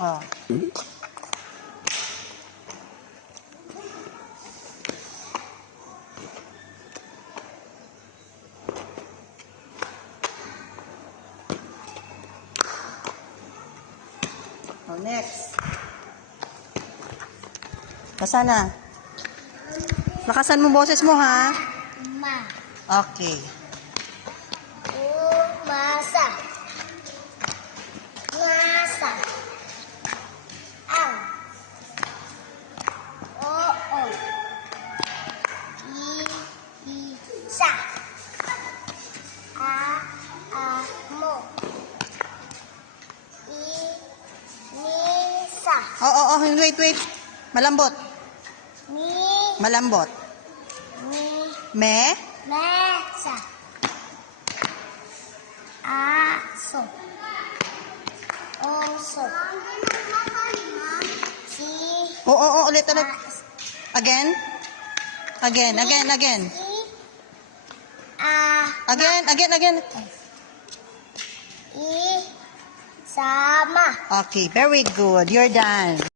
Oh. Oh, next. Basa na. Lakasan mo boses mo, ha? Ma. Okay. Umasa. Ngasa. Ang. Oo. Isa. Mo. Nisa. Oh, wait. Malambot. Ni. Malambot. Ni. Me? Mesa. Aso. Oso. Si. Ulit. Again? Again. Si. Again. I. Sama. Okay, very good. You're done.